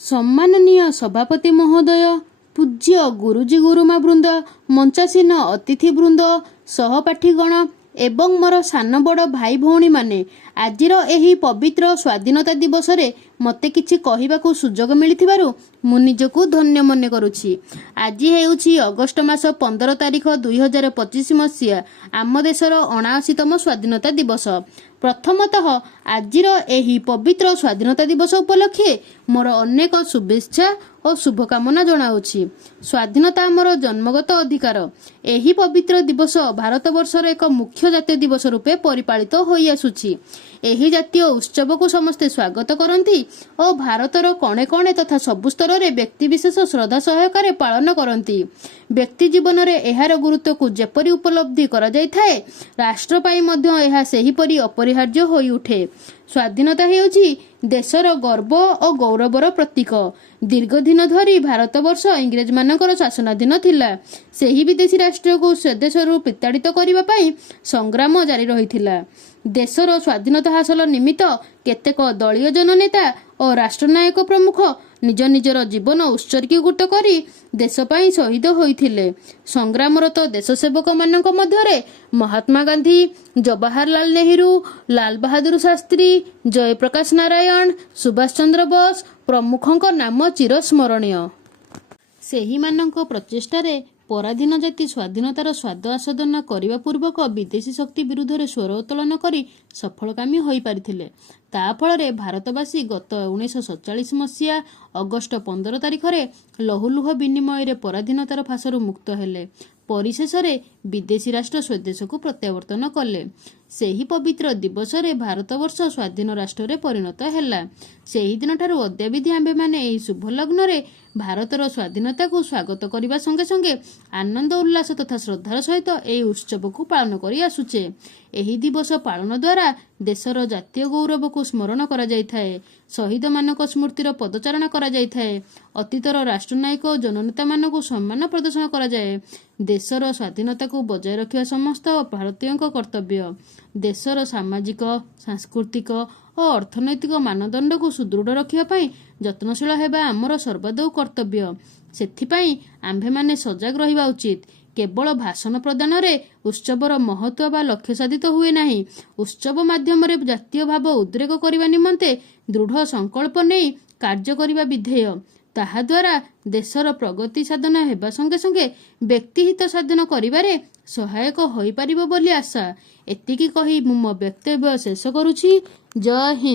सम्माननीय सभापति महोदय, पूज्य गुरुजी गुरुमा वृंद, मंचासीन अतिथि वृंद, सहपाठीगण एवं मोर सान बड़ भाई भौणी माने आजिर एही पवित्र स्वाधीनता दिवस रे मते किछि कहिबाकू सुजोग मिलिथिबारु मु निजकू धन्य मने करुछि। आज हेउछि अगस्ट मास 15 तारिख 2025 मसीहा आम देशर 79तम स्वाधीनता दिवस। प्रथमतः आजिर एही पवित्र स्वाधीनता दिवस उपलक्षे मोर अनेक शुभेच्छा और शुभकामना जनाऊछि। स्वाधीनता आमर जन्मगत अधिकार। एही पवित्र दिवस भारत वर्षर एक मुख्य जातीय दिवस रूपे परिपालित होई आसुछि। एही जातीय उत्सव को समस्ते स्वागत करती और भारतर कणे कणे तथा सबु स्तर रे व्यक्ति विशेष श्रद्धा सहकारे पालन करती। व्यक्ति जीवन में एहार गुरुत्व को जेपरी उपलब्धि करा जाय थाए, राष्ट्र पाई मध्य एहा सेहीपरि अपरिहार्य होई उठे। स्वाधीनता हेउछि देशर गर्व और गौरवर प्रतीक। दीर्घ दिन धरी भारत वर्ष इंग्रेज मानकर शासनाधीन थिला। सेही विदेशी राष्ट्र को स्वदेशरू प्रताड़ित करने पाई संग्राम जारी रहिथिला। देशर स्वाधीनता हासिल निमित्त केतेक दलीय जननेता और राष्ट्रनायक प्रमुख निज निजर जीवन उत्सर्गीकृत करी देश पाई शहीद होइथिले। संग्रामरत देशसेवक मानक मध्यरे महात्मा गांधी, जवाहरलाल नेहरू, लाल बहादुर शास्त्री, जयप्रकाश नारायण, सुभाष चंद्र बोस प्रमुखଙ୍କ नाम चिरस्मरणीय। सेही मानक प्रचेष्टारे पराधीन जाति स्वाधीनतार स्वाद आस्वादन करने पूर्वक विदेशी शक्ति विरुद्ध में स्वर उत्तोलन कर सफलकामी हो पारिथिले। ता फल भारतवासी गत 1947 मसीहा अगस्ट 15 तारिख में लहुलुह विनिमय पराधीनतार फांसरू मुक्त हेले। परिशेष विदेशी राष्ट्र स्वदेश को प्रत्यावर्तन कले। सेही पवित्र दिवस रे भारतवर्ष स्वाधीन राष्ट्र रे परिणत हैला। सेही दिन ठारू अद्याविधि आम्भे माने एही शुभ लग्न रे भारतर स्वाधीनता को स्वागत करने संगे संगे आनंद उल्लास तथा श्रद्धार सहित एही उत्सव को पालन करी आसुचे। एही दिवस पालन द्वारा देशर जातीय गौरव को स्मरण करा जाय थाए। शहीद मानक स्मृतिर पदचारण करा जाय थाए। अतीतर राष्ट्रनायक और जननेता मानक सम्मान प्रदर्शन करा जाए। देशर स्वाधीनता को बजाय रखिया समस्त भारतीय कर्तव्य। देशर सामाजिक, सांस्कृतिक और अर्थनैतिक मानदंड को सुदृढ़ रखिया यत्नशील हेबा आमर सर्वादौ कर्तव्य। सेथिपाई आम्भे माने सजग रहिबा उचित। केवल भाषण प्रदान रे उत्सवर महत्व बा लक्ष्य साधित हुए नाही। उत्सव माध्यम रे जातीय भाव उद्रेक करने निमंते दृढ़ संकल्प नहीं कार्य करने विधेय। ताहा द्वारा देशर प्रगति साधन हेबा संगे संगे व्यक्तिहित साधन करिबारे सहायक होई परिबो बोली आशा। एतिकी कही मु मो वक्तव्य शेष करुछि। जय हिंद।